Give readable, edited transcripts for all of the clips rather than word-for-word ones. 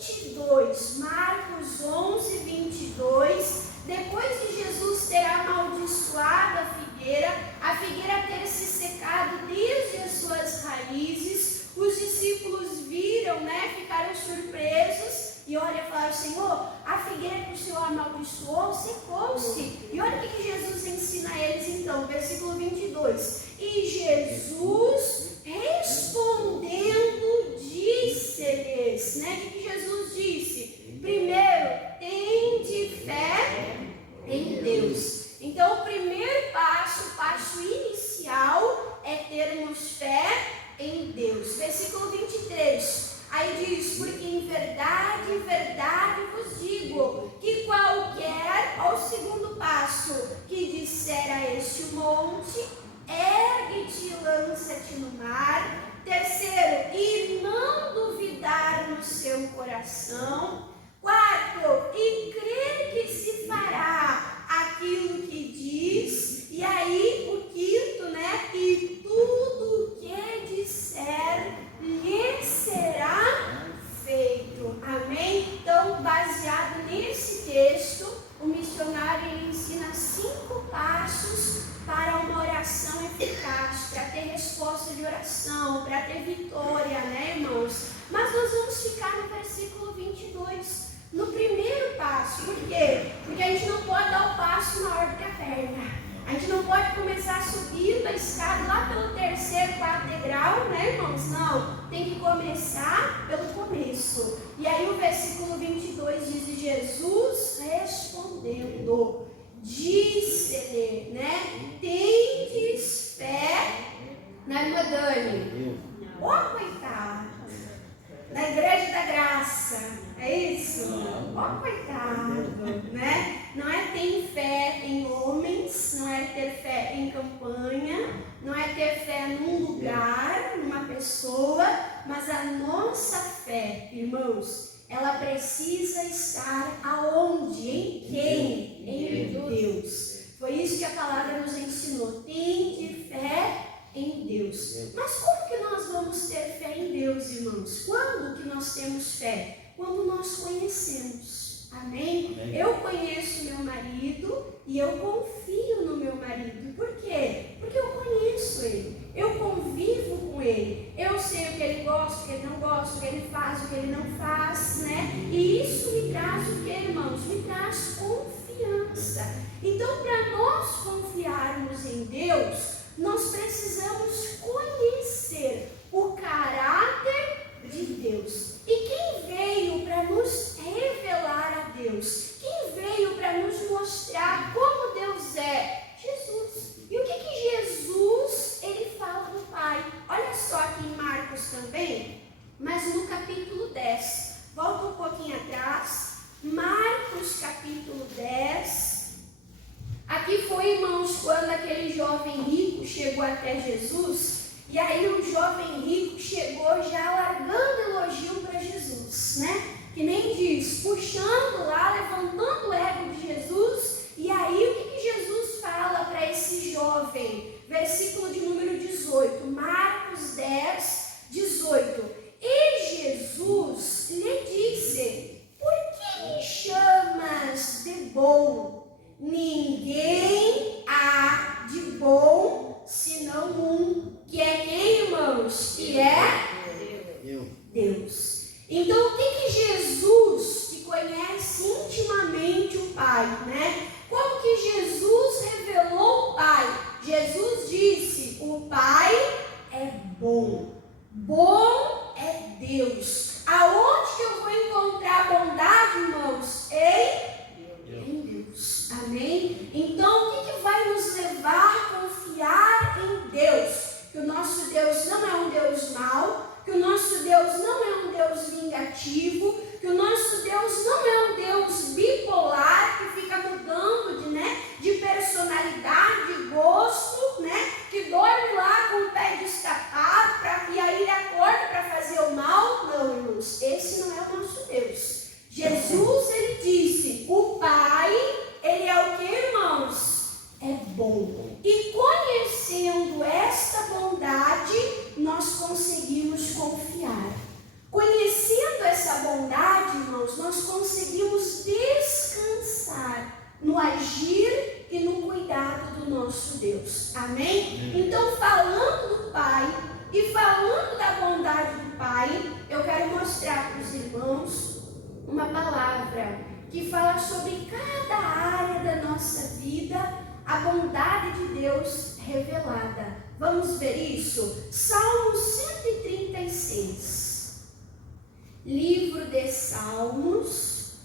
22, Marcos 11, 22, depois de Jesus ter amaldiçoado a figueira ter se secado desde as suas raízes, os discípulos viram, ficaram surpresos e falaram: Senhor, a figueira que o Senhor amaldiçoou secou-se. E olha o que Jesus ensina a eles então, versículo 22. E Jesus respondendo disse-lhes, o que Jesus disse? Primeiro, tende fé em Deus. Então o primeiro passo, o passo inicial é termos fé em Deus. Versículo 23, aí diz: porque em verdade, verdade vos digo, que qualquer, olha o segundo passo, que disser a este monte, ergue-te e lança-te no mar. Terceiro, e não duvidar no seu coração. Quarto, e crer que se fará aquilo que diz. E aí o quinto, e tudo o que disser lhe será feito. Amém? Então, baseado nesse texto, o missionário ele ensina 5 passos para uma oração eficaz, para ter resposta de oração, para ter vitória, irmãos? Mas nós vamos ficar no versículo 22, no primeiro passo. Por quê? Porque a gente não pode dar o passo na hora que a perna. A gente não pode começar subindo a escada lá pelo 3º, 4º degrau, irmãos? Não, tem que começar pelo começo. E aí o versículo 22 diz: e Jesus respondendo, disse-lhe, tendes fé, irmã Dani? Coitada, na igreja da graça, é isso? Coitado, Não é ter fé em homens, não é ter fé em campanha, não é ter fé num lugar, numa pessoa, mas a nossa fé, irmãos, ela precisa estar aonde? Em quem? Em Deus. Foi isso que a palavra nos ensinou. Tende fé em Deus. Mas como que nós vamos ter fé em Deus, irmãos? Quando que nós temos fé? Quando nós conhecemos. Amém? Eu conheço meu marido e eu confio no meu marido. Por quê? Porque eu conheço ele. Eu convivo com ele. Eu sei o que ele gosta, o que ele não gosta, o que ele faz, o que ele não faz, E isso me traz o que, irmãos? Me traz confiança. Então, para nós confiarmos em Deus, nós precisamos conhecer o caráter de Deus. E quem veio para nos revelar a Deus? Quem veio para nos mostrar como Deus é? Jesus. E o que Jesus ele fala do Pai? Olha só aqui em Marcos também, mas no capítulo 10. Volta um pouquinho atrás. Marcos capítulo 10. Aqui foi, irmãos, quando aquele jovem rico chegou até Jesus. E aí o jovem rico chegou já largando elogio para Jesus, Que nem diz, puxando lá, levantando o ego de Jesus. E aí o que Jesus fala para esse jovem? Versículo de número 18, Marcos 10, 18. E Jesus lhe disse: por que me chamas de bom? Ninguém há de bom senão um, que é quem, irmãos? Que é Deus. Então o que Jesus, que conhece intimamente o Pai, Como que Jesus revelou o Pai? Jesus disse: o Pai é bom. Bom é Deus. Aonde que eu vou encontrar bondade, irmãos? Em Deus. Amém? Então, o que vai nos levar a confiar em Deus? Que o nosso Deus não é um Deus mau, que o nosso Deus não é um Deus vingativo, que o nosso Deus não é um Deus bipolar, que fica mudando de personalidade, de gosto, que dorme lá com o pé destapado, e aí ele acorda para fazer o mal. Não, mostrar para os irmãos uma palavra que fala sobre cada área da nossa vida, a bondade de Deus revelada. Vamos ver isso? Salmo 136. Livro de Salmos,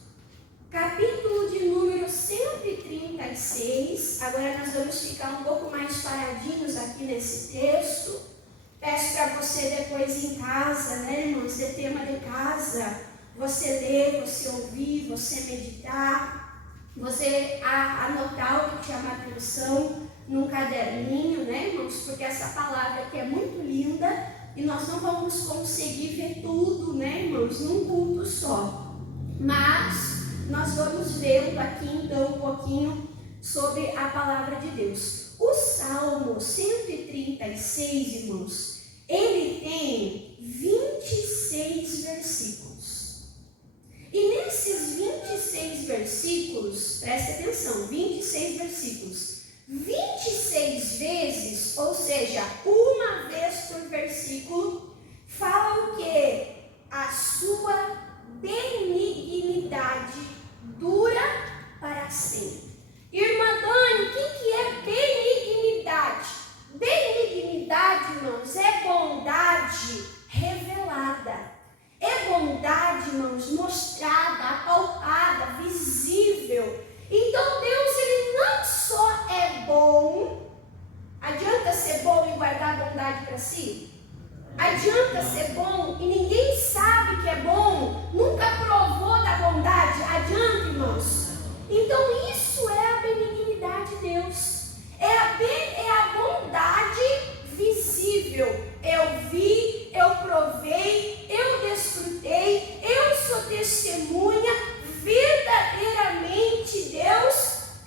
capítulo de número 136. Agora nós vamos ficar um pouco mais paradinhos aqui nesse texto. Peço para você depois em casa, né, irmãos, de tema de casa, você ler, você ouvir, você meditar, você anotar o que chama a atenção num caderninho, né, irmãos? Porque essa palavra aqui é muito linda e nós não vamos conseguir ver tudo, né, irmãos, num culto só. Mas nós vamos vendo aqui então um pouquinho sobre a palavra de Deus. O Salmo 136, irmãos, ele tem 26 versículos. E nesses 26 versículos, preste atenção, 26 versículos, 26 vezes, ou seja, uma vez por versículo, fala o quê? A sua benignidade dura para sempre. Irmã Dani, o que é benignidade? Benignidade, irmãos, é bondade revelada. É bondade, irmãos, mostrada, apalpada, visível. Então Deus, ele não só é bom. Adianta ser bom e guardar a bondade para si? Adianta ser bom e ninguém sabe que é bom, nunca provou da bondade? Adianta, irmãos? Então isso é a benignidade de Deus. É a bondade visível. Eu vi, eu provei, eu desfrutei, eu sou testemunha. Verdadeiramente Deus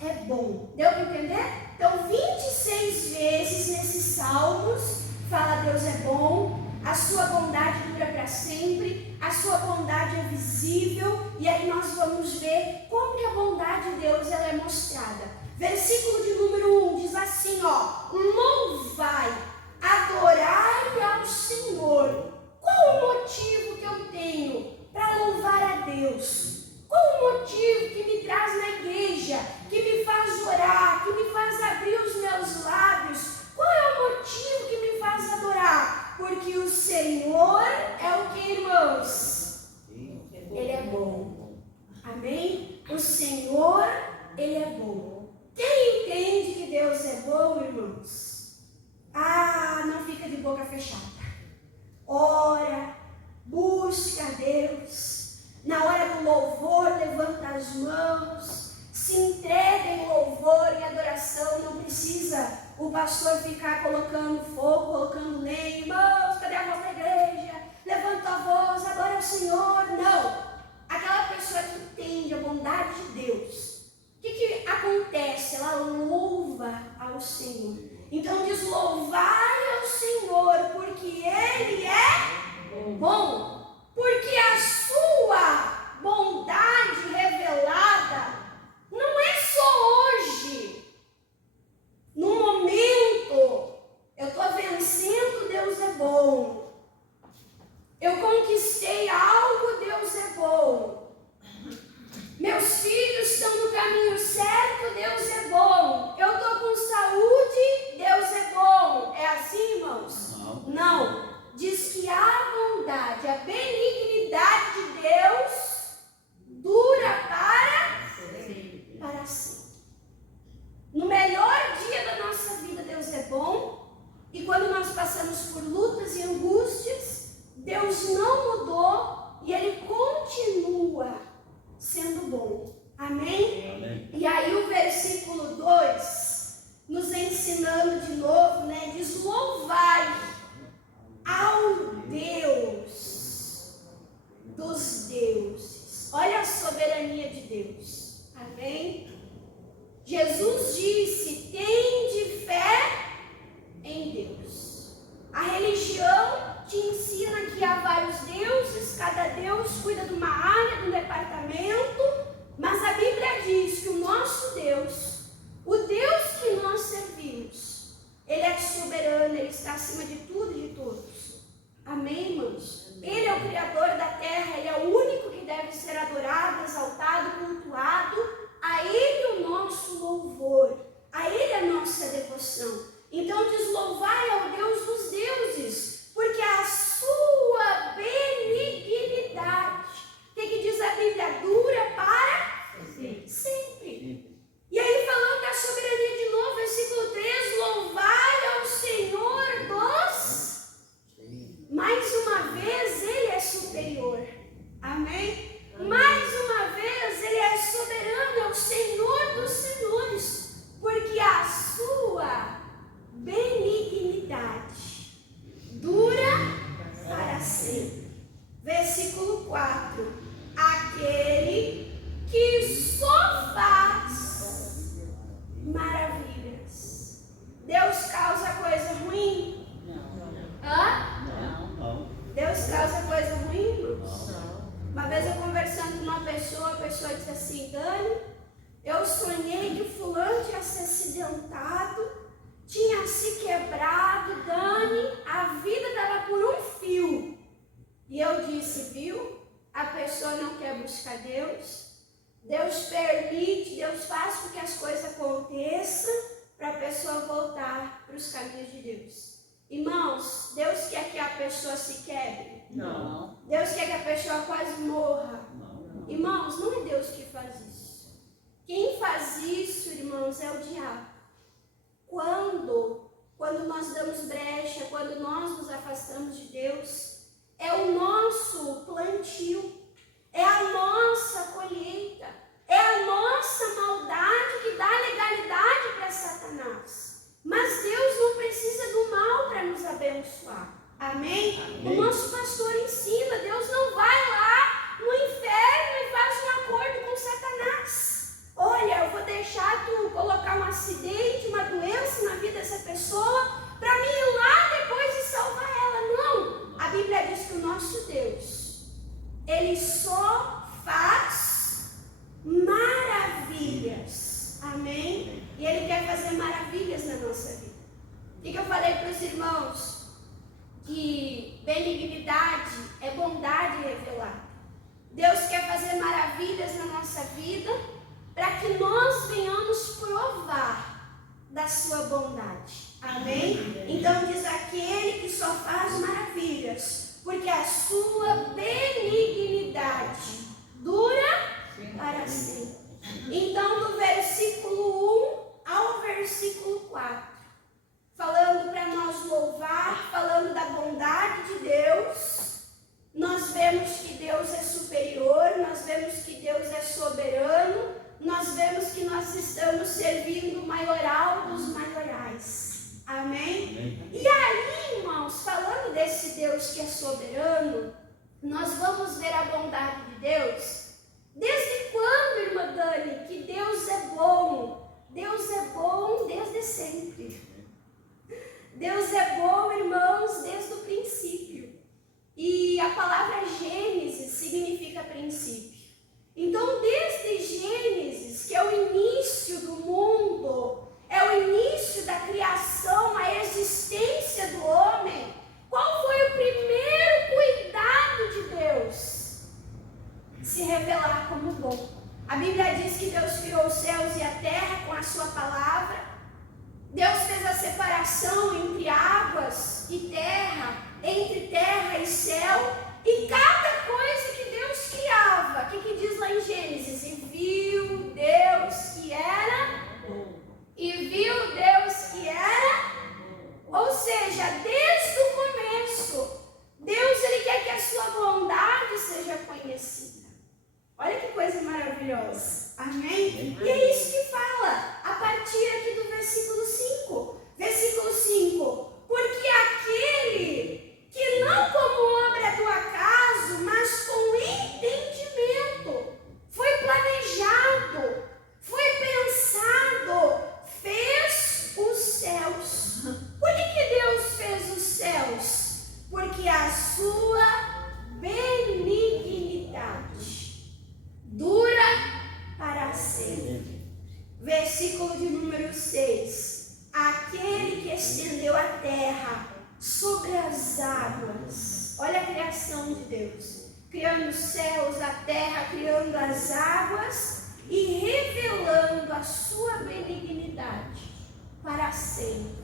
é bom. Deu para entender? Então 26 vezes nesses salmos fala Deus é bom, a sua bondade dura para sempre, a sua bondade é visível. E aí nós vamos ver como que a bondade de Deus ela é mostrada. Versículo de número 1 diz assim, ó: louvai, adorai ao Senhor. Qual o motivo que eu tenho para louvar a Deus? Qual o motivo que me traz na igreja, que me faz orar, que me faz abrir os meus lábios? Qual é o motivo que me faz adorar? Porque o Senhor é o que, irmãos? Ele é bom. Amém? O Senhor, ele é bom. Quem entende que Deus é bom, irmãos? Não fica de boca fechada. Ora, busca a Deus. Na hora do louvor, levanta as mãos. Se entrega em louvor e adoração. Não precisa o pastor ficar colocando fogo, colocando lenha. Irmãos, cadê a voz da igreja? Levanta a voz, adora ao Senhor. Não. Aquela pessoa que entende a bondade de Deus, o que acontece? Ela louva ao Senhor. Então diz: louvai ao Senhor, porque Ele é bom. Porque a sua bondade revelada não é só hoje, no momento. Eu estou vencendo, Deus é bom. Eu conquistei algo, Deus é bom. Meus filhos estão no caminho certo, Deus é bom. Eu estou com saúde, Deus é bom. É assim, irmãos? Não. Diz que a bondade, a benignidade de Deus dura para sempre. No melhor dia da nossa vida, Deus é bom. E quando nós passamos por lutas e angústias, Deus não mudou e Ele continua sendo bom. Amém? Amém. E aí o versículo 2, nos ensinando de novo, né? Diz: louvai ao Deus dos deuses. Olha a soberania de Deus. Amém? Jesus disse: tende fé em Deus. A religião te ensina que há vários deuses, cada Deus cuida de uma área, de um departamento, mas a Bíblia diz que o nosso Deus, o Deus que nós servimos, Ele é soberano, Ele está acima de tudo e de todos. Amém, irmãos? Ele é o Criador da terra versículo 4. Aquele que só faz maravilhas. Deus causa coisa ruim? Hã? Deus causa coisa ruim, irmãos? Uma vez eu conversando com uma pessoa, a pessoa disse assim: Dani, eu sonhei que o fulano tinha se acidentado, tinha se quebrado, Dani, a vida estava por um fio. E eu disse: viu? A pessoa não quer buscar Deus. Deus permite, Deus faz com que as coisas aconteçam para a pessoa voltar para os caminhos de Deus. Irmãos, Deus quer que a pessoa se quebre? Não. Deus quer que a pessoa quase morra? Não. Irmãos, não é Deus que faz isso. Quem faz isso, irmãos, é o diabo. Quando nós damos brecha, quando nós nos afastamos de Deus, é o nosso plantio, é a nossa colheita, é a nossa maldade que dá legalidade para Satanás. Mas Deus não precisa do mal para nos abençoar. Amém? Amém? O nosso pastor ensina, Deus não vai lá no inferno e faz um acordo com Satanás. Olha, eu vou deixar tu colocar um acidente, uma doença na vida dessa pessoa para mim ir lá depois e salvar ela. Não! A Bíblia diz que o nosso Deus, Ele só faz maravilhas. Amém? E Ele quer fazer maravilhas na nossa vida. O que eu falei para os irmãos? Que benignidade é bondade revelada. Deus quer fazer maravilhas na nossa vida para que nós venhamos provar da sua bondade. Amém? Então diz: aquele que só faz maravilhas, porque a sua benignidade dura para sempre. Então do versículo 1 ao versículo 4, falando para nós louvar, falando da bondade de Deus, nós vemos que Deus é superior, nós vemos que Deus é soberano, nós vemos que nós estamos servindo o maioral dos maiorais. Amém? Amém. E aí, irmãos, falando desse Deus que é soberano, nós vamos ver a bondade de Deus. Desde quando, irmã Dani, que Deus é bom? Deus é bom desde sempre. Deus é bom, irmãos, desde o princípio. E a palavra Gênesis significa princípio. Então, desde Gênesis, que é o início do mundo, é o início da criação, a existência do homem, qual foi o primeiro cuidado de Deus? Se revelar como bom. A Bíblia diz que Deus criou os céus e a terra com a sua palavra. Deus fez a separação entre águas e terra, entre terra e céu, e cada coisa que Deus criava, o que diz lá em Gênesis? E viu Deus que era, ou seja, desde o começo, Deus ele quer que a sua bondade seja conhecida. Olha que coisa maravilhosa. Amém? E é isso que fala a partir aqui do versículo 5. Versículo 5. Porque aquele que não como obra do acaso, mas com entendimento, foi planejado, foi pensado, fez os céus. Por que Deus fez os céus? Porque a sua benignidade dura para sempre. Versículo de número 6. Aquele que estendeu a terra sobre as águas. Olha a criação de Deus. Criando os céus, a terra, criando as águas e revelando a sua benignidade para sempre.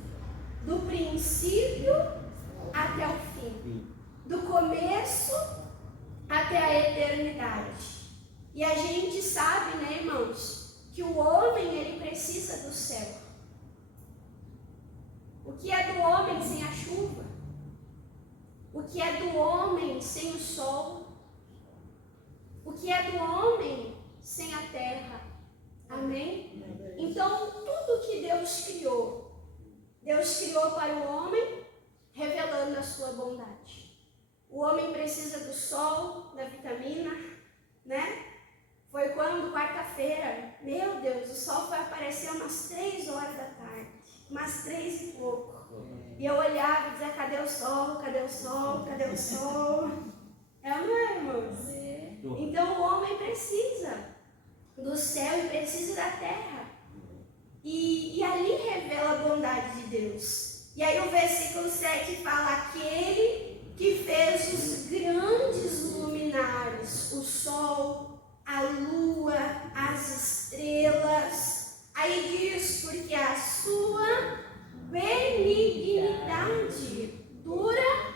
Do princípio até o fim. Do começo até a eternidade. E a gente sabe, né, irmãos, que o homem ele precisa do céu. O que é do homem sem a chuva? O que é do homem sem o sol? O que é do homem sem a terra? Amém? Então, tudo que Deus criou para o homem, revelando a sua bondade. o homem precisa do sol, da vitamina, né? Foi quando, quarta-feira, meu Deus, o sol foi aparecer umas 3 horas da tarde, umas 3 e pouco. E eu olhava e dizia, cadê o sol, cadê o sol, cadê o sol? É ou não é, irmãos? Então o homem precisa do céu e precisa da terra. E ali revela a bondade de Deus. E aí o versículo 7 fala, aquele que fez os grandes luminares, o sol, a lua, as estrelas. Aí diz, porque a sua benignidade dura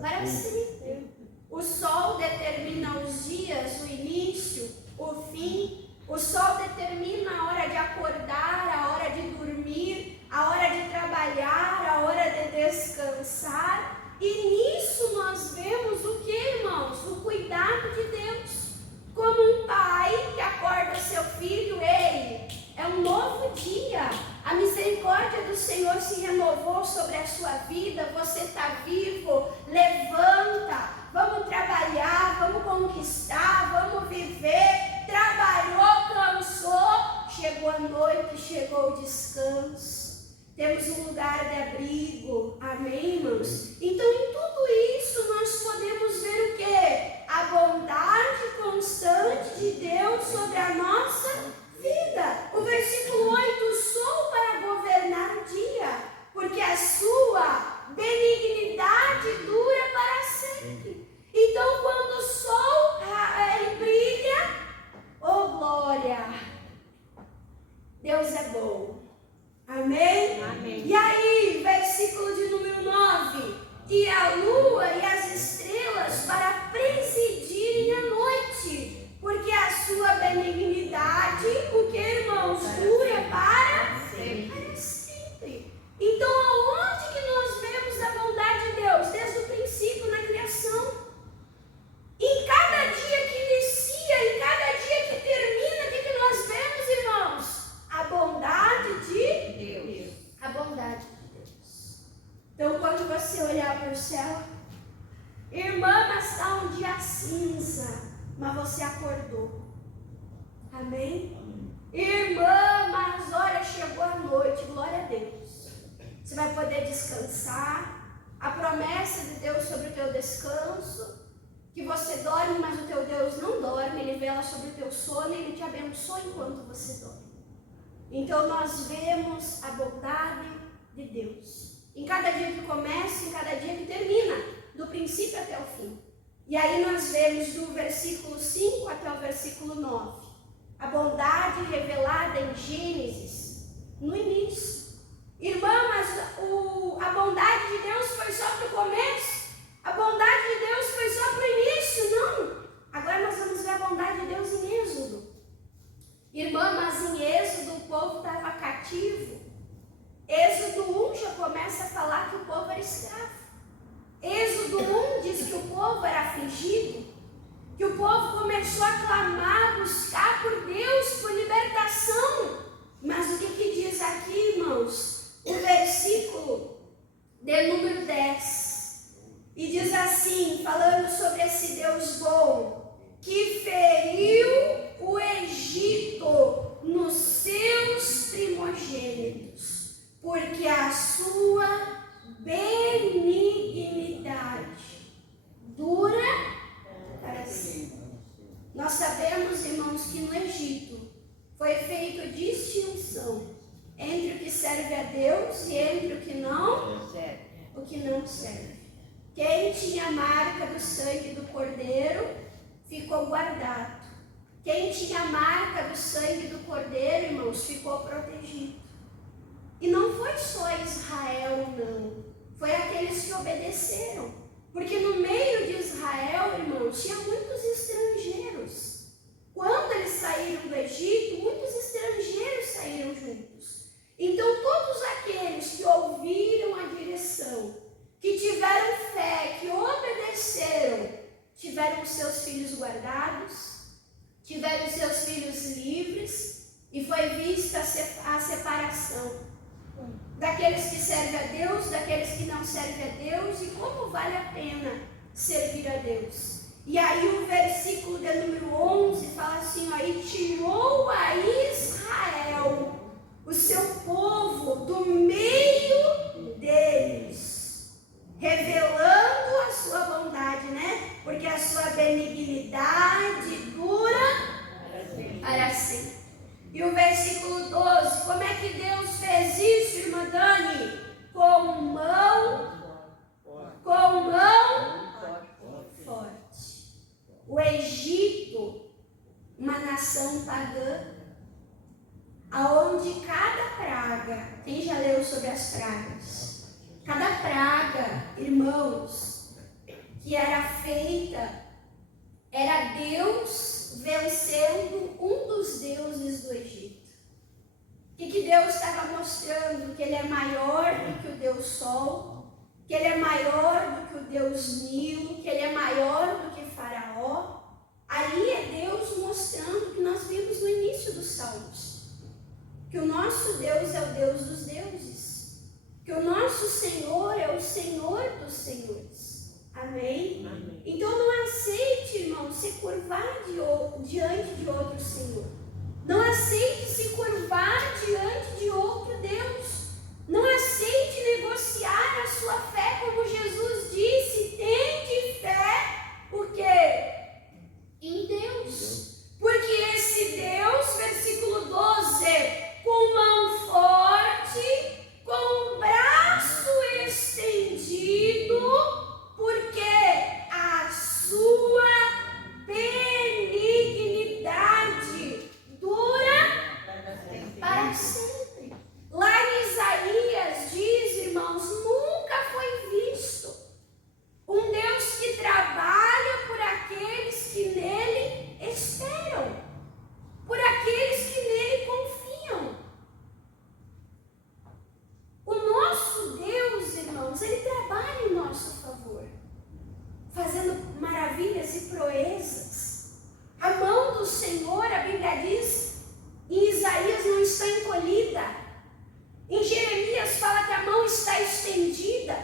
para sempre. O sol determina os dias, o início, o fim. O sol determina a hora de acordar, a hora de dormir, a hora de trabalhar, a hora de descansar. E nisso nós vemos o que, irmãos? O cuidado de Deus. Como um pai que acorda seu filho, ei, é um novo dia. A misericórdia do Senhor se renovou sobre a sua vida. Você está vivo, levanta, vamos trabalhar, vamos conquistar, vamos viver. Trabalhou, cansou, chegou a noite, chegou o descanso. Temos um lugar de abrigo, amém, irmãos? Então, em tudo isso, nós podemos ver o quê? A bondade constante de Deus sobre a nossa vida. O versículo 8, o sol para governar o dia, porque a sua benignidade dura para sempre. Então, quando o sol ele brilha, oh glória, Deus é bom. Amém? Amém. E aí, versículo de número 9. E a lua e as estrelas para presidirem a noite, porque a sua benignidade, o que, irmãos, dura para sempre. Então, aonde que nós vemos a bondade de Deus? Desde o princípio, na criação. Em cada dia que inicia, em cada dia que termina, o que nós vemos, irmãos? A bondade de Deus. A bondade de Deus. Então, quando você olhar para o céu, irmã, mas está um dia cinza, mas você acordou. Amém? Irmã, mas olha, chegou a noite, glória a Deus. Você vai poder descansar. A promessa de Deus sobre o teu descanso, que você dorme, mas o teu Deus não dorme, Ele vela sobre o teu sono e Ele te abençoa enquanto você dorme. Então nós vemos a bondade de Deus. Em cada dia que começa, em cada dia que termina, do princípio até o fim. E aí nós vemos do versículo 5 até o versículo 9. A bondade revelada em Gênesis, no início. Irmã, mas a bondade de Deus foi só para o começo? A bondade de Deus foi só para o início? Não. Agora nós vamos ver a bondade de Deus em Êxodo. Irmã, mas em Êxodo o povo estava cativo. Êxodo 1 já começa a falar que o povo era escravo. Êxodo 1 diz que o povo era afligido, que o povo começou a clamar, buscar por Deus, por libertação. Mas o que diz aqui, irmãos? O versículo de número 10. E diz assim, falando sobre esse Deus bom, que feriu o Egito nos seus primogênitos, porque a sua benignidade dura para sempre. Nós sabemos, irmãos, que no Egito foi feita distinção entre o que serve a Deus e entre o que não serve. Quem tinha a marca do sangue do Cordeiro ficou guardado. Quem tinha a marca do sangue do Cordeiro, irmãos, ficou protegido. E não foi só Israel, não. Foi aqueles que obedeceram. Porque no meio de Israel, irmãos, tinha muitos estrangeiros. Quando eles saíram do Egito, muitos estrangeiros saíram juntos. Então, todos aqueles que ouviram a direção, que tiveram fé, que obedeceram, tiveram os seus filhos guardados, tiveram os seus filhos livres, e foi vista a separação daqueles que servem a Deus, daqueles que não servem a Deus, e como vale a pena servir a Deus. E aí o versículo de número 11 fala assim, ó, e tirou a Israel, o seu povo, do meio deles, revelando a sua bondade, né? Porque a sua benignidade dura para sempre. E o versículo 12, como é que Deus fez isso, irmã Dani? Com mão forte. O Egito, uma nação pagã, aonde cada praga, quem já leu sobre as pragas? Cada praga, irmãos, que era feita, era Deus vencendo um dos deuses do Egito. O que Deus estava mostrando? Que Ele é maior do que o Deus Sol, que Ele é maior do que o Deus Nilo, que Ele é maior do que Faraó. Ali é Deus mostrando o que nós vimos no início dos Salmos, que o nosso Deus é o Deus dos deuses, que o nosso Senhor é o Senhor dos senhores. Amém? Amém. Então não aceite, irmão, se curvar diante de outro Senhor. Não aceite se curvar diante de outro Deus. Não aceite negociar a sua fé, como Jesus disse, tende fé, o quê? Em Deus. Porque esse Deus, versículo 12, com mão forte, com o braço estendido, porque a sua benignidade dura para sempre. Lá em Isaías diz, irmãos, nunca foi visto um Deus que trabalha por aqueles que nele esperam, por aqueles que nele confiam. O nosso Deus, irmãos, Ele trabalha em nosso favor, fazendo maravilhas e proezas. A mão do Senhor, a Bíblia diz, em Isaías não está encolhida. Em Jeremias fala que a mão está estendida.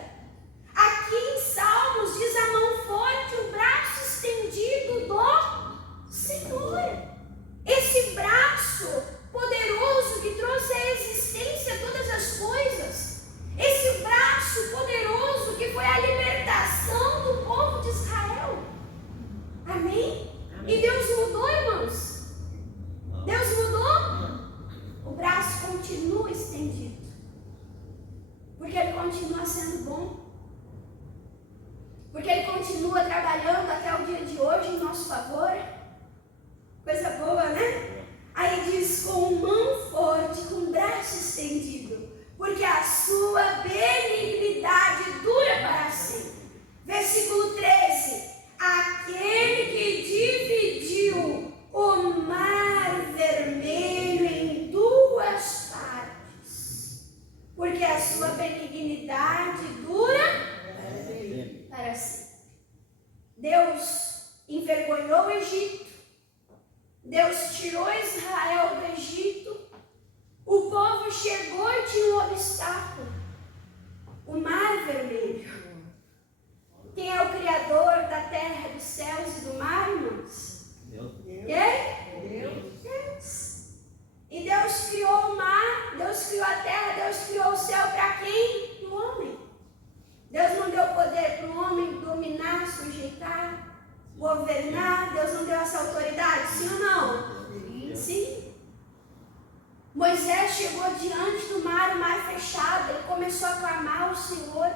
Aqui em Salmos diz a mão forte, o braço estendido do Senhor. Esse braço poderoso que trouxe à existência todas as coisas. Esse braço poderoso que foi a libertação do povo de Israel. Amém? E Deus mudou, irmãos? Deus mudou? O braço continua estendido. Porque Ele continua sendo bom. Porque Ele continua trabalhando até o dia de hoje em nosso favor. Coisa boa, né? Aí diz, com mão forte, com braço estendido, porque a sua benignidade dura para sempre. Versículo 13, aquele que dividiu o mar vermelho em duas partes, porque a sua benignidade dura para sempre. Deus envergonhou o Egito. Deus tirou Israel do Egito. O povo chegou e tinha um obstáculo: o mar vermelho. Quem é o Criador da terra, dos céus e do mar, irmãos? Deus. Quem? Deus. E Deus criou o mar, Deus criou a terra, Deus criou o céu para quem? Para o homem. Deus não deu poder para o homem dominar, sujeitar, governar. Deus não deu essa autoridade, sim ou não? Sim. Moisés chegou diante do mar, o mar fechado, ele começou a clamar ao Senhor.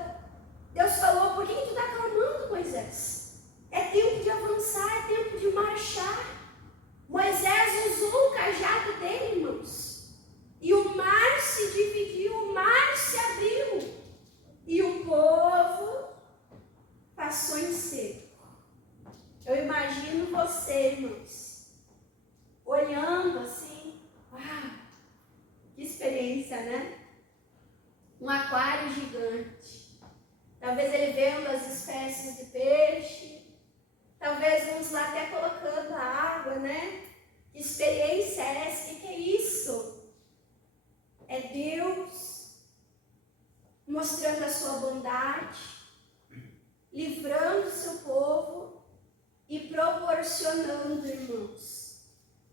Deus falou, por que tu está clamando, Moisés? É tempo de avançar, é tempo de marchar. Moisés usou o cajado dele, irmãos. E o mar se dividiu, o mar se abriu. E o povo passou em seco. Eu imagino você, irmãos, olhando assim, uau, que experiência, né? Um aquário gigante. Talvez ele vendo as espécies de peixe. Talvez uns lá até colocando a água, né? Que experiência é essa? O que é isso? É Deus mostrando a sua bondade. livrando o seu povo e proporcionando, irmãos,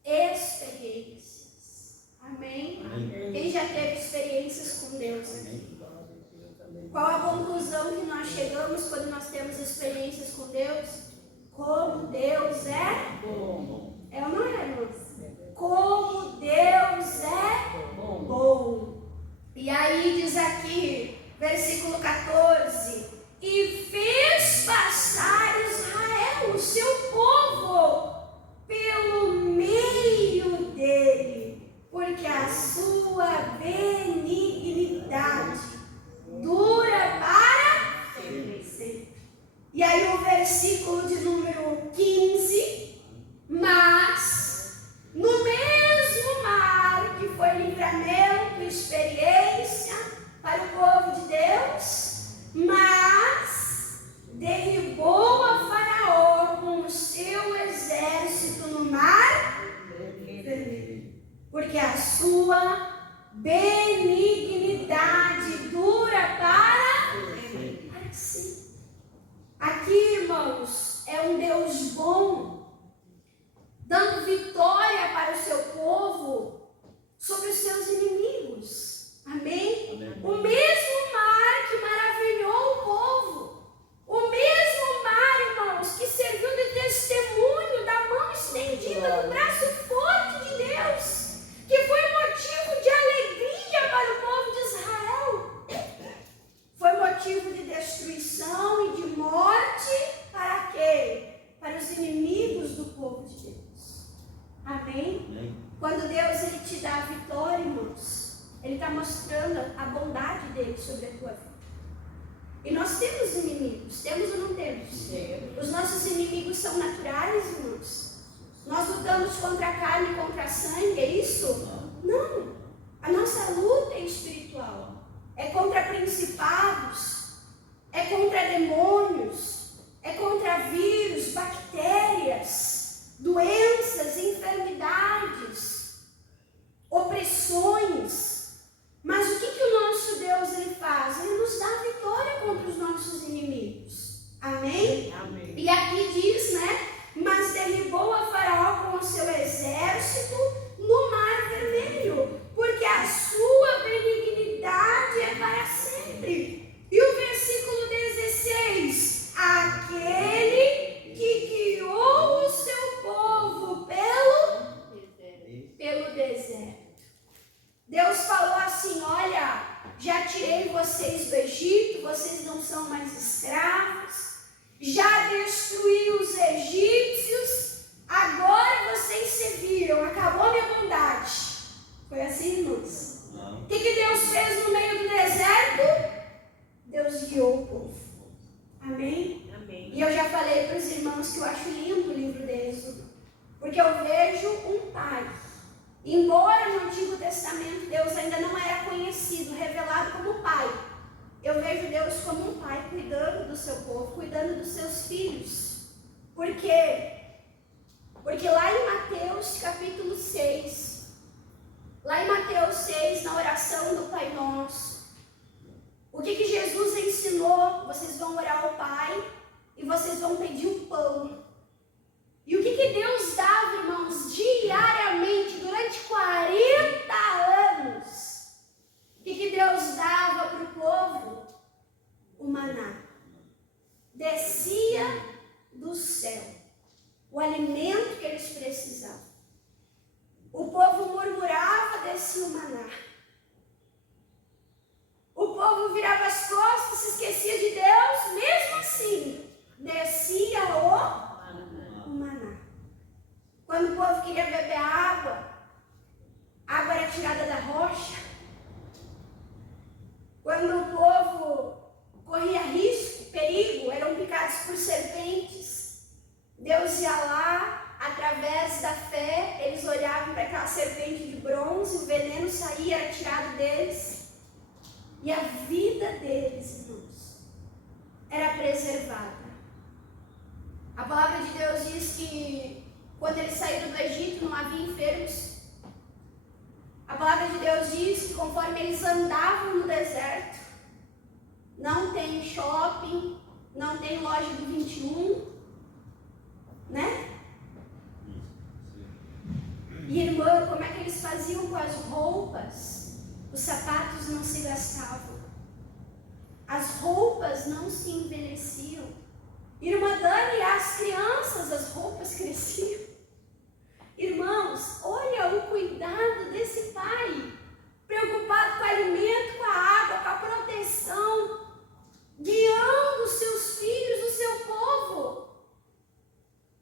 experiências. Amém? Amém. Quem já teve experiências com Deus aqui? Qual a conclusão que nós chegamos quando nós temos experiências com Deus? Como Deus é bom. É ou não é, irmãos? Como Deus é bom. E aí diz aqui, versículo 14: e fez passar Israel, o seu povo, pelo meio dele, porque a sua benignidade dura para sempre. E aí o versículo de número 15: mas no mesmo mar que foi livramento, experiência para o povo de Deus, mas derribou a Faraó com o seu exército no mar vermelho, porque a sua benignidade dura para sempre. Aqui, irmãos, é um Deus bom, dando vitória para o seu povo sobre os seus inimigos. Amém? Amém. O mesmo mar que maravilhou o povo, o mesmo mar, irmãos, que serviu de testemunho da mão estendida, do braço forte de Deus, que foi motivo de alegria para o povo de Israel, foi motivo de destruição e de morte para quem? Para os inimigos do povo de Deus. Amém? Amém. Quando Deus ele te dá a vitória, irmãos, Ele está mostrando a bondade dele sobre a tua vida. E nós temos inimigos, temos ou não temos? Os nossos inimigos são naturais, irmãos. Nós lutamos contra a carne e contra a sangue, é isso? Não. A nossa luta é espiritual. É contra principados, é contra demônios, é contra vírus, bactérias, doenças, enfermidades, opressões. Mas o que o nosso Deus ele faz? Ele nos dá vitória contra os nossos inimigos. Amém? Amém. E aqui diz, né? Mas derribou a Faraó com o seu exército no Mar Vermelho, porque a sua benignidade é para sempre. E o versículo 16: aquele que guiou o seu povo pelo deserto. Deus falou assim: olha, já tirei vocês do Egito, vocês não são mais escravos, já destruí os egípcios, agora vocês se viram, acabou a minha bondade. Foi assim, irmãos? Não. O que Deus fez no meio do deserto? Deus guiou o povo. Amém? Amém. E eu já falei para os irmãos que eu acho lindo o livro de Êxodo, porque eu vejo um pai. Embora no Antigo Testamento Deus ainda não era conhecido, revelado como pai, eu vejo Deus como um pai cuidando do seu povo, cuidando dos seus filhos. Por quê? Porque lá em Mateus capítulo 6, na oração do Pai Nosso, o que Jesus ensinou? Vocês vão orar ao Pai e vocês vão pedir o pão. E o que Deus dava, irmãos, diariamente, durante 40 anos? O que Deus dava para o povo? O maná. Descia do céu o alimento que eles precisavam. O povo murmurava, descia o maná. O povo virava as costas, se esquecia de Deus, mesmo assim, descia o maná. Quando o povo queria beber água era tirada da rocha. Quando o povo corria risco, perigo, eram picados por serpentes, Deus ia lá, através da fé, eles olhavam para aquela serpente de bronze, o veneno saía, era tirado deles, e a vida deles, irmãos, era preservada. A palavra de Deus diz que quando eles saíram do Egito não havia enfermos. A palavra de Deus diz que conforme eles andavam no deserto, não tem shopping, não tem loja do 21, né? E irmã, como é que eles faziam com as roupas? Os sapatos não se gastavam. As roupas não se envelheciam. Irmã Dani, as crianças, as roupas cresciam. Irmãos, olha o cuidado desse pai, preocupado com o alimento, com a água, com a proteção, guiando os seus filhos, o seu povo,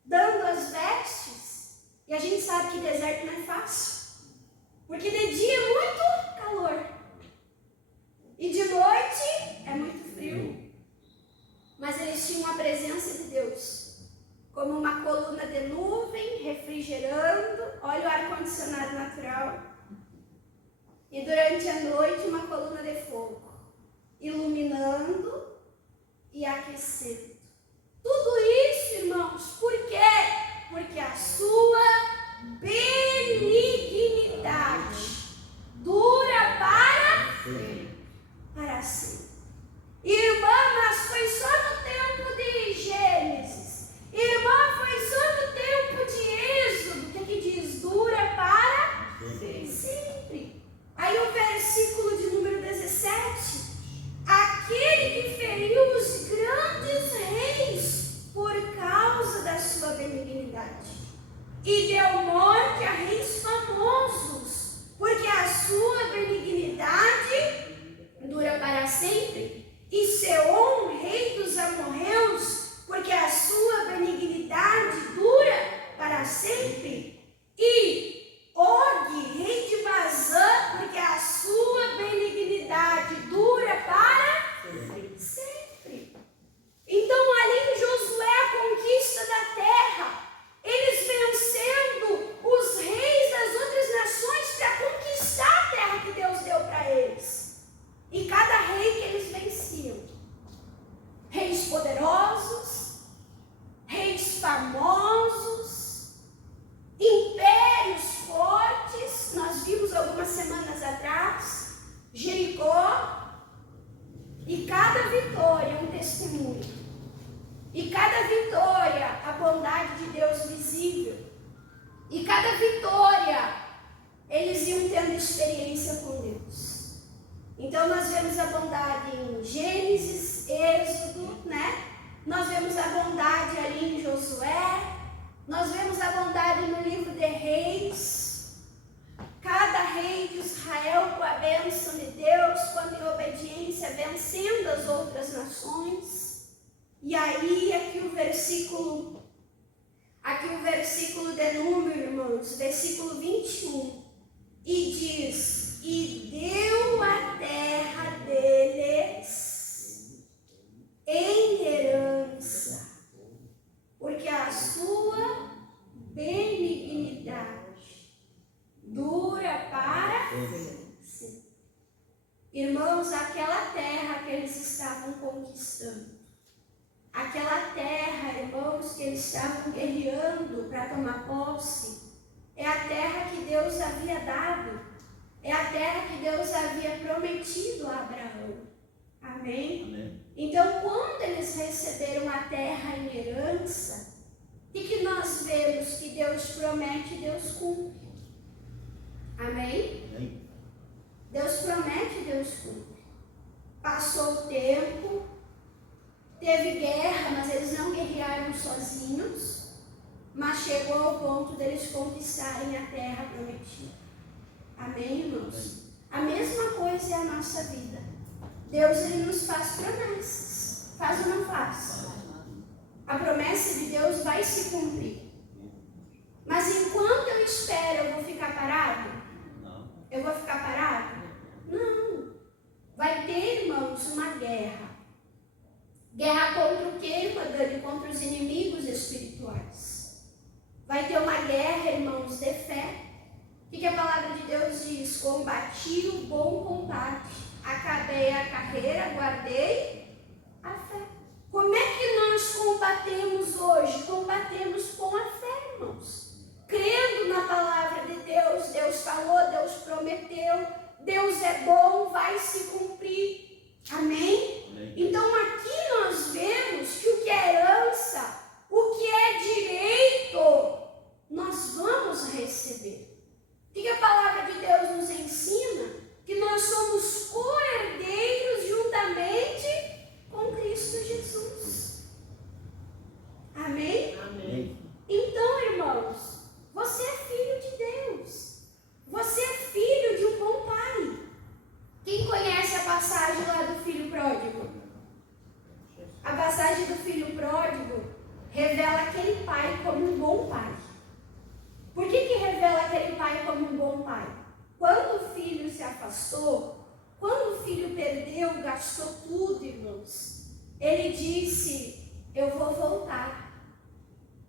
dando as vestes. E a gente sabe que deserto não é fácil, porque de dia é muito calor e de noite é muito frio. Mas eles tinham a presença de Deus, como uma coluna de nuvem, refrigerando, olha o ar-condicionado natural. E durante a noite, uma coluna de fogo, iluminando e aquecendo. Tudo isso, irmãos, por quê? Porque a sua benignidade dura para sempre. Irmã, mas foi só no tempo de Gênesis. Irmã, foi só no tempo de Êxodo. O que diz? Dura para sempre. Aí o versículo de número 17. Aquele que feriu os grandes reis por causa da sua benignidade e deu morte a reis famosos, porque a sua benignidade dura para sempre. E Seom, rei dos amorreus, porque a sua benignidade dura para sempre. E Og, rei de Bazã, porque a sua benignidade dura para sempre. Então, ali em Josué, a conquista da terra, eles vencendo os reis das outras nações para conquistar a terra que Deus deu para eles. E cada rei que eles venciam, reis poderosos, reis famosos, impérios fortes. Nós vimos algumas semanas atrás Jericó, e cada vitória é um testemunho, e cada vitória a bondade de Deus visível, e cada vitória eles iam tendo experiência com Deus. Então nós vemos a bondade em Gênesis, Êxodo, né? Nós vemos a bondade ali em Josué, nós vemos a bondade no livro de Reis. Cada rei de Israel com a bênção de Deus, quando em obediência, vencendo as outras nações. E aí aqui o versículo de número, irmãos, versículo 21, e diz: e deu a terra deles em herança, porque a sua benignidade dura para sempre. Irmãos, aquela terra que eles estavam conquistando, aquela terra, irmãos, que eles estavam guerreando para tomar posse, é a terra que Deus havia dado. É a terra que Deus havia prometido a Abraão. Amém? Amém. Então, quando eles receberam a terra em herança, o que nós vemos? Que Deus promete e Deus cumpre. Amém? Amém? Deus promete e Deus cumpre. Passou o tempo, teve guerra, mas eles não guerrearam sozinhos, mas chegou ao ponto deles conquistarem a terra prometida. Amém, irmãos? A mesma coisa é a nossa vida. Deus, ele nos faz promessas. Faz ou não faz? A promessa de Deus vai se cumprir. Mas enquanto eu espero, eu vou ficar parado? Eu vou ficar parado? Não. Vai ter, irmãos, uma guerra. Guerra contra o quê, Dani? Contra os inimigos espirituais. Vai ter uma guerra, irmãos, de fé. O que a palavra de Deus diz? Combati o bom combate, acabei a carreira, guardei a fé. Como é que nós combatemos hoje? Combatemos com a fé, irmãos. Crendo na palavra de Deus. Deus falou, Deus prometeu, Deus é bom, vai se cumprir. Amém? Então aqui nós vemos afastou, quando o filho perdeu, gastou tudo, irmãos, ele disse: eu vou voltar,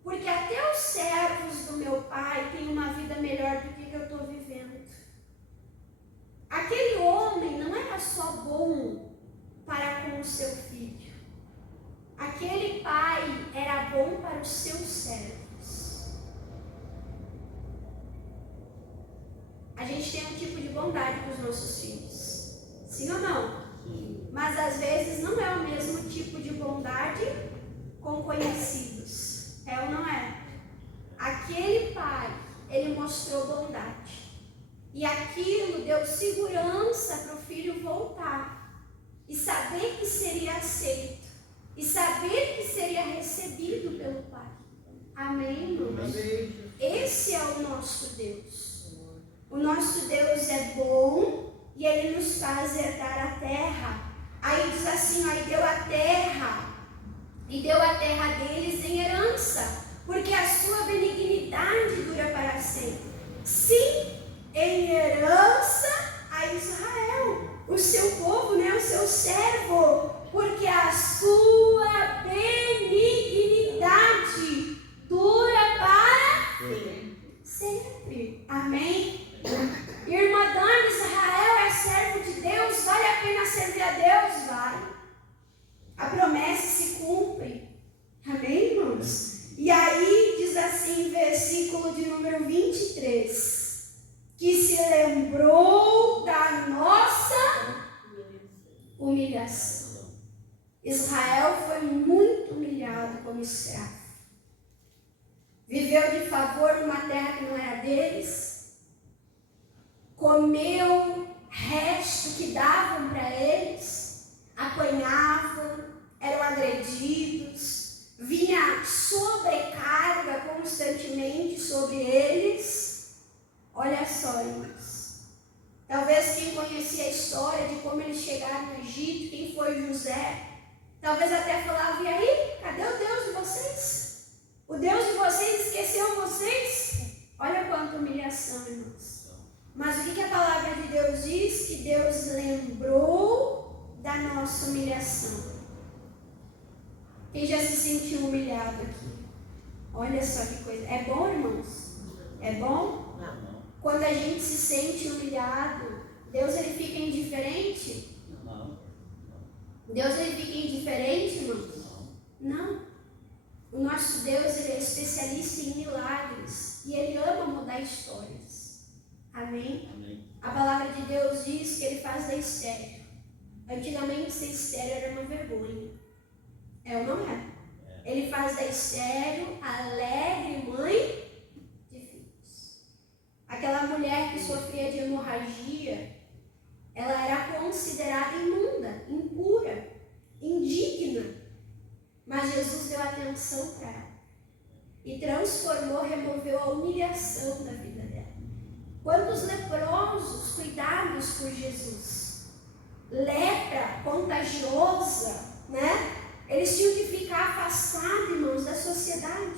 porque até os servos do meu pai têm uma vida melhor do que eu estou vivendo. Aquele homem não era só bom para com o seu filho, aquele pai era bom para os seus servos. A gente tem um tipo de bondade com os nossos filhos, sim ou não? Sim. Mas às vezes não é o mesmo tipo de bondade com conhecidos, é ou não é? Aquele pai, ele mostrou bondade, e aquilo deu segurança para o filho voltar, e saber que seria aceito, e saber que seria recebido pelo pai. Amém, irmãos? Esse é o nosso Deus. O nosso Deus é bom e Ele nos faz herdar a terra. Aí diz assim, aí deu a terra deles em herança, porque a sua benignidade dura para sempre. Sim, em herança a Israel, o seu povo, né, o seu servo, porque a sua benignidade dura para sempre. Amém? Irmã Dani, Israel é servo de Deus, vale a pena servir a Deus? Vale. A promessa se cumpre. Amém, irmãos? E aí diz assim, versículo de número 23, que se lembrou da nossa humilhação. Israel foi muito humilhado como escravo. Viveu de favor numa terra que não era deles. Comeu resto que davam para eles. Apanhavam, eram agredidos. Vinha sobrecarga constantemente sobre eles. Olha só, irmãos. Talvez quem conhecia a história de como eles chegaram no Egito, quem foi José, talvez até falava, e aí, cadê o Deus de vocês? O Deus de vocês esqueceu vocês? Olha quanta humilhação, irmãos. Mas o que a palavra de Deus diz? Que Deus lembrou da nossa humilhação. Quem já se sentiu humilhado aqui? Olha só que coisa. É bom, irmãos? É bom? Não. Quando a gente se sente humilhado, Deus ele fica indiferente? Não. Deus ele fica indiferente, irmãos? Não. O nosso Deus ele é especialista em milagres e ele ama mudar histórias. Amém? Amém. A palavra de Deus diz que ele faz da estéril. Antigamente ser estéril era uma vergonha. É ou não é? Ele faz da estéril alegre mãe de filhos. Aquela mulher que sofria de hemorragia, ela era considerada imunda, impura, indigna. Mas Jesus deu atenção para ela e transformou, removeu a humilhação da vida dela. Quantos leprosos cuidados por Jesus? Lepra contagiosa, né? Eles tinham que ficar afastados, irmãos, da sociedade.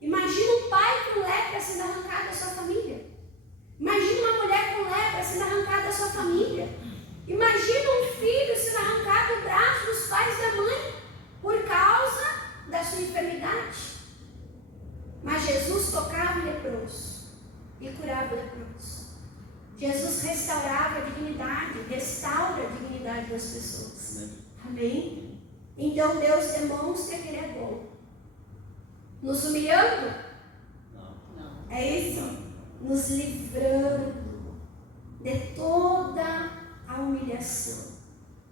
Imagina um pai com lepra sendo arrancado da sua família. Imagina uma mulher com lepra sendo arrancada da sua família. Imagina um filho sendo arrancado do braço dos pais e da mãe por causa da sua enfermidade. Mas Jesus tocava o leproso e curava o leproso. Jesus restaurava a dignidade, restaura a dignidade das pessoas. Amém? Então Deus demonstra que Ele é bom. Nos humilhando? Não. É isso? Nos livrando de toda a humilhação.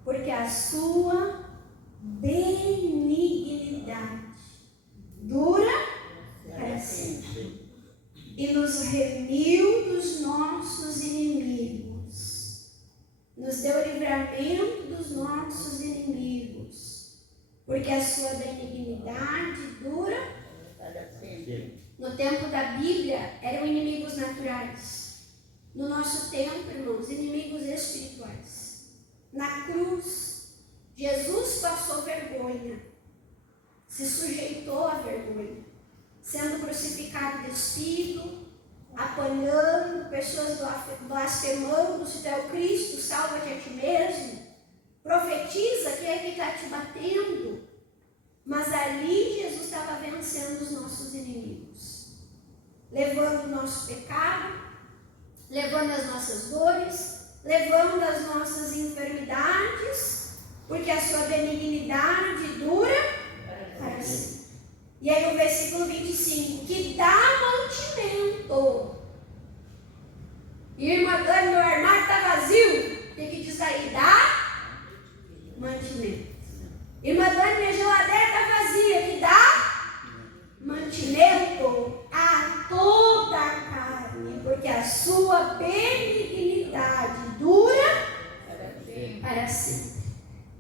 Porque a sua benignidade dura para sempre. E nos remiu dos nossos inimigos. Nos deu livramento dos nossos inimigos. Porque a sua benignidade dura para sempre. No tempo da Bíblia, eram inimigos naturais. No nosso tempo, irmãos, inimigos espirituais. Na cruz, Jesus passou vergonha. Se sujeitou à vergonha. Sendo crucificado despido, apanhando, pessoas blasfemando, se tu é o Cristo, salva-te a ti mesmo. Profetiza quem é que está te batendo. Mas ali Jesus estava vencendo os nossos inimigos, levando o nosso pecado, levando as nossas dores, levando as nossas enfermidades, porque a sua benignidade dura para sempre. E aí o versículo 25, que dá mantimento. Irmã Dani, meu armário está vazio. O que diz aí? Dá mantimento. Irmã Dani, minha geladeira está vazia. Que dá mantimento a toda a carne, porque a sua benignidade dura para sempre.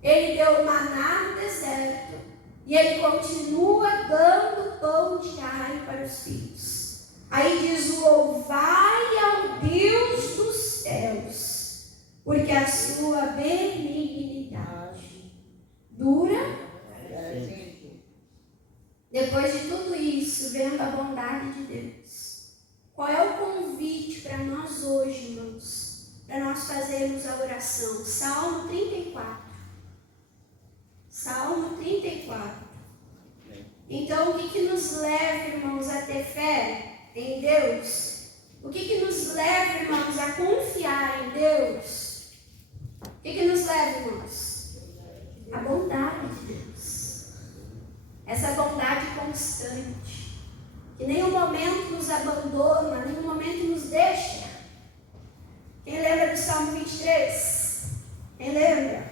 Ele deu maná no deserto e ele continua dando pão diário para os filhos. Aí diz: louvai ao Deus dos céus, porque a sua benignidade dura. Depois de tudo isso, vendo a bondade de Deus, qual é o convite para nós hoje, irmãos? Para nós fazermos a oração. Salmo 34. Salmo 34. Então, o que nos leva, irmãos, a ter fé em Deus? O que nos leva, irmãos, a confiar em Deus? O que nos leva, irmãos? A bondade de Deus. Essa bondade constante, que em nenhum momento nos abandona, em nenhum momento nos deixa. Quem lembra do Salmo 23? Quem lembra?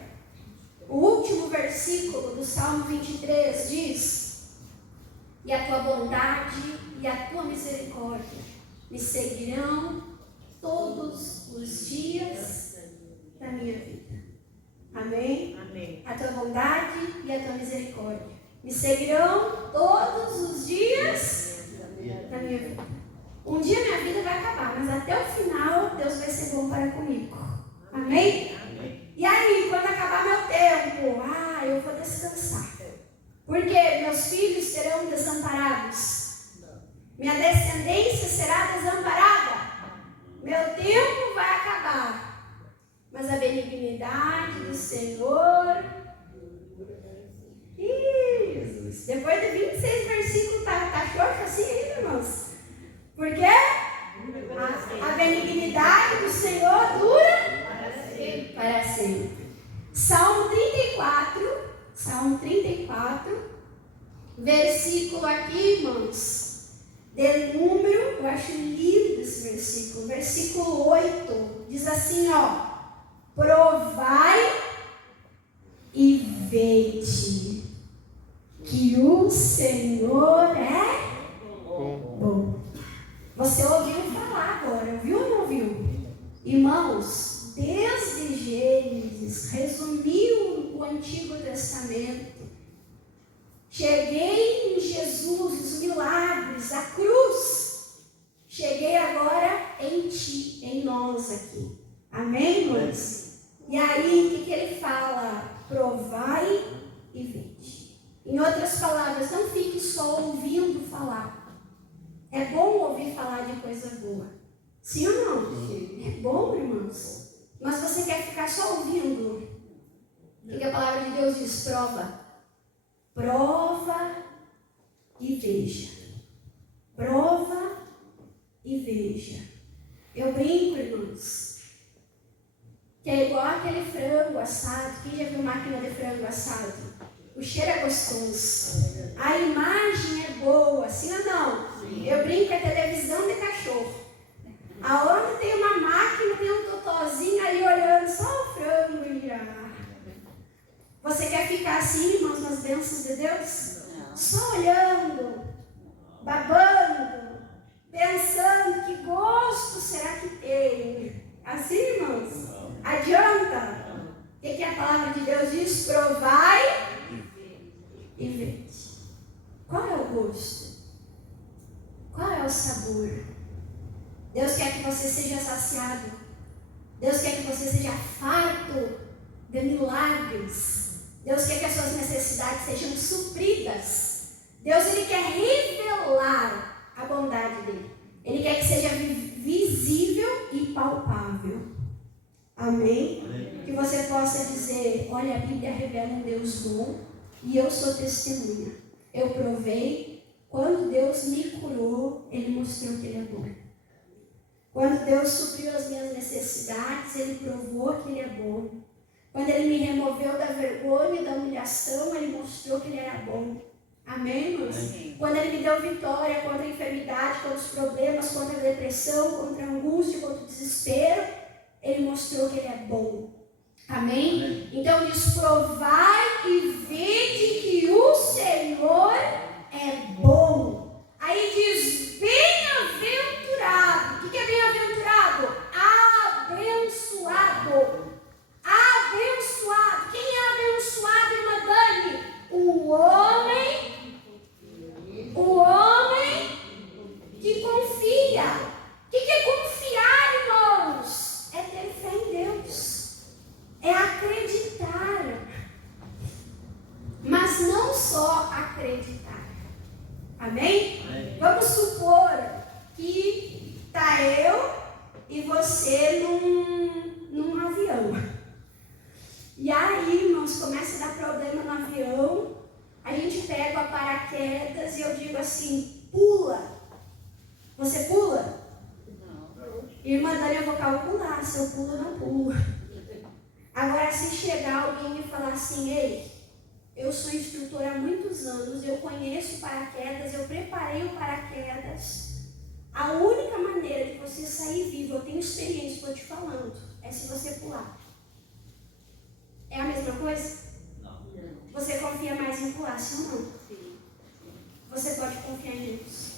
O último versículo do Salmo 23 diz: e a tua bondade e a tua misericórdia me seguirão todos os dias da minha vida. Amém? Amém. A tua bondade e a tua misericórdia me seguirão todos os dias da minha vida. Um dia minha vida vai acabar, mas até o final Deus vai ser bom para comigo. Amém? Amém. E aí, quando acabar meu tempo, eu vou descansar. Porque meus filhos serão desamparados. Minha descendência será desamparada. Meu tempo vai acabar. Mas a benignidade do Senhor... Jesus. Depois de 26 versículos, tá xoxo assim ainda, irmãos? Por quê? A benignidade do Senhor dura para sempre. Salmo 34, versículo aqui, irmãos, de número, eu acho lindo esse versículo, versículo 8, diz assim, provai e vede que o Senhor é bom. Você ouviu falar agora, ouviu ou não ouviu? Irmãos, desde Gênesis, resumiu o Antigo Testamento. Cheguei em Jesus, os milagres, a cruz. Cheguei agora em ti, em nós aqui. Amém, irmãos? E aí, o que ele fala? Provai e vede. Em outras palavras, não fique só ouvindo falar. É bom ouvir falar de coisa boa. Sim ou não? Sim. É bom, irmãos. Mas você quer ficar só ouvindo? O que a palavra de Deus diz? Prova. Prova e veja. Prova e veja. Eu brinco, irmãos, que é igual aquele frango assado. Quem já viu máquina de frango assado? O cheiro é gostoso. A imagem é boa, sim ou não? Sim. Eu brinco, é televisão de cachorro. Aonde tem uma máquina, tem um totozinho ali olhando só o frango e Você quer ficar assim, irmãos, nas bênçãos de Deus? Não. Só olhando, babando, pensando que gosto será que tem. Assim, irmãos? Não. Adianta? Não. O que a palavra de Deus diz? Provai e vede. Qual é o gosto? Qual é o sabor? Deus quer que você seja saciado. Deus quer que você seja farto de milagres. Deus quer que as suas necessidades sejam supridas. Deus, Ele quer revelar a bondade dEle. Ele quer que seja visível visível e palpável. Amém? Que você possa dizer, olha, a Bíblia revela um Deus bom e eu sou testemunha. Eu provei, quando Deus me curou, Ele mostrou que Ele é bom. Quando Deus supriu as minhas necessidades, Ele provou que Ele é bom. Quando Ele me removeu da vergonha e da humilhação, Ele mostrou que Ele era bom. Amém, irmãos? Quando Ele me deu vitória contra a enfermidade, contra os problemas, contra a depressão, contra a angústia, contra o desespero, Ele mostrou que Ele é bom. Amém? Então diz, provai e vede que o Senhor é bom. Aí diz, bem-aventurado. O que é bem-aventurado? Abençoado. Abençoado. Quem é abençoado, irmã Dani? O homem que confia. O que é confiar, irmãos? É ter fé em Deus. É acreditar. Mas não só acreditar. Amém? Vamos supor que está eu e você num avião. E aí, irmãos, começa a dar problema no avião. A gente pega a paraquedas e eu digo assim, pula. Você pula? Não. Irmã Dani, eu vou calcular se eu pulo ou não pulo. Agora, se chegar alguém e falar assim, ei, eu sou instrutora há muitos anos, eu conheço paraquedas, eu preparei o paraquedas. A única maneira de você sair vivo, eu tenho experiência, estou te falando, é se você pular. É a mesma coisa? Não. Você confia mais em pular, sim ou não? Sim. Você pode confiar em Deus.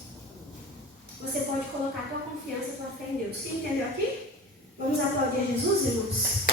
Você pode colocar a tua confiança e a tua fé em Deus. Quem entendeu aqui? Vamos aplaudir Jesus, irmãos?